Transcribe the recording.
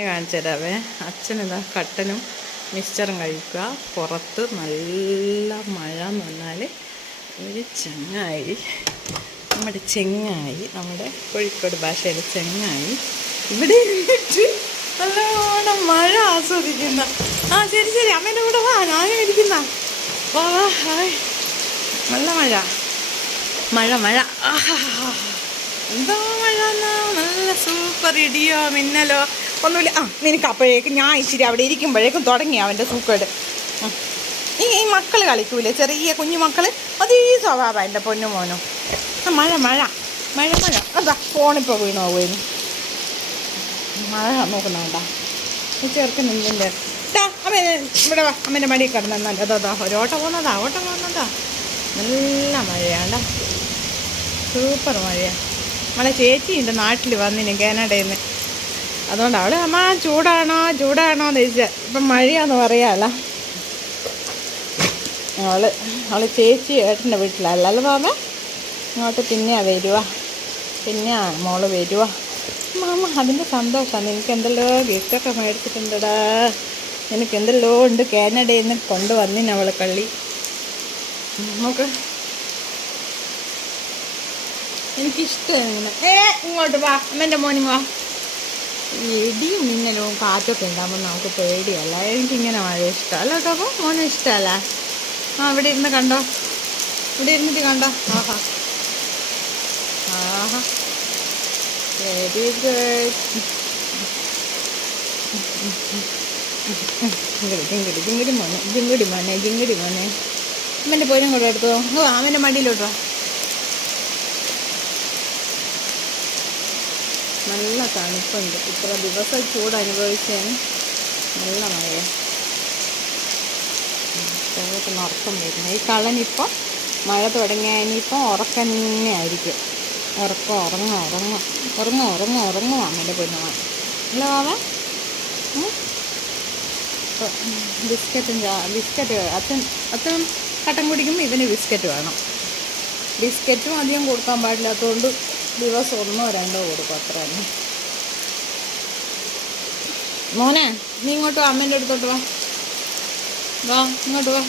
കാണിച്ചു തരാവേ. അച്ഛനിതാ കട്ടനും മിക്സ്ചറും കഴിക്കുക. പുറത്ത് നല്ല മഴ എന്ന് പറഞ്ഞാൽ ഒരു ചെങ്ങായി, നമ്മുടെ കോഴിക്കോട് ഭാഷയിൽ ചെങ്ങായി ഇവിടെ ഇരുന്നിട്ട് നല്ലോണം മഴ ആസ്വദിക്കുന്ന. ശരി ശരി, അമ്മേൻ്റെ കൂടെ വാ, ഞാനും ഇരിക്കുന്ന. വാ വാ, ഹായ്. നല്ല മഴ മഴ മഴ എന്തോ മഴ എന്നാ, നല്ല സൂപ്പർ ഇടിയോ മിന്നലോ ഒന്നുമില്ല. നിനക്ക് അപ്പോഴേക്കും ഞാൻ ഇച്ചിരി അവിടെ ഇരിക്കുമ്പോഴേക്കും തുടങ്ങി അവൻ്റെ സൂക്കേട്. ഈ മക്കൾ കളിക്കൂലേ, ചെറിയ കുഞ്ഞു മക്കൾ, അതീ സ്വഭാവം എൻ്റെ പൊന്നു മോനും. മഴ മഴ മഴ മഴ അതാ ഫോണിപ്പോൾ വീണു പോകുന്നു. മഴ നോക്കുന്നുണ്ടാ ഈ ചെറുക്കൻ എന്തിൻ്റെ അമ്മ ഇവിടെ വാ, അമ്മേൻ്റെ മടിയിൽ കിടന്നാൽ അതാ ഓട്ടം പോകുന്നതാ. നല്ല മഴയാണ്ടാ, സൂപ്പർ മഴയാണ്. നമ്മളെ ചേച്ചി എൻ്റെ നാട്ടിൽ വന്നിന് കാനഡയിൽ നിന്ന്. അതുകൊണ്ട് അവൾ അമ്മ ചൂടാണോ എന്ന് ചോദിച്ചാൽ ഇപ്പം മഴയാന്ന് പറയാമല്ല. അവൾ ചേച്ചി ഏട്ടൻ്റെ വീട്ടിലല്ലല്ലോ മാമ, ഇങ്ങോട്ട് പിന്നെ മോള് വരുക. മാമ അതിൻ്റെ സന്തോഷമാണ്. എനിക്ക് എന്തെല്ലോ ഗിഫ്റ്റൊക്കെ മേടിച്ചിട്ടുണ്ടടാ, എനിക്ക് എന്തെല്ലോ ഉണ്ട്. കാനഡയിൽ നിന്ന് കൊണ്ടുവന്നിന് അവൾ കള്ളി. നമുക്ക് എനിക്കിഷ്ടമാണ് ഇങ്ങനെ. ഇങ്ങോട്ട് വാ, അമ്മേൻ്റെ മോനും വാ. ഇടിയും മിന്നലും കാറ്റൊക്കെ ഉണ്ടാകുമ്പോൾ നമുക്ക് പേടിയല്ല. എനിക്കിങ്ങനെ മഴ ഇഷ്ടമല്ല കേട്ടോ. അപ്പോൾ മോനെ ഇഷ്ടമല്ല. ഇവിടെ ഇരുന്ന് കണ്ടോ, ഇവിടെ ഇരുന്നിട്ട് കണ്ടോ. ആഹാ വെരി ഗുഡ്. ജിങ്കിടി മോനെ അമ്മേൻ്റെ പോരും കൂടെ എടുത്തോ. അമ്മേൻ്റെ മടിയിലോട്ടോ. നല്ല തണുപ്പുണ്ട്. ഇത്ര ദിവസം ചൂട് അനുഭവിച്ചാണ്. നല്ല മഴയാണ്. ഉറക്കം വരുന്നത് ഈ കള്ളനിപ്പോൾ മഴ തുടങ്ങിയാൽ ഇനിയിപ്പോൾ ഉറക്കം തന്നെ ആയിരിക്കും. ഉറങ്ങും അമ്മേൻ്റെ പൊന്നുമാണ്. അല്ല മാമ, ബിസ്ക്കറ്റ് അച്ഛൻ കട്ടൻ കുടിക്കുമ്പോൾ ഇവന് ബിസ്ക്കറ്റ് വേണം. ബിസ്ക്കറ്റും അധികം കൊടുക്കാൻ പാടില്ലാത്തതുകൊണ്ട് ദിവസം 1 or 2 കൊടുക്കും, അത്ര തന്നെ. മോനെ നീ ഇങ്ങോട്ട് വാ, അമ്മേൻ്റെ അടുത്തോട്ട് വാ, ഇങ്ങോട്ട് വാ.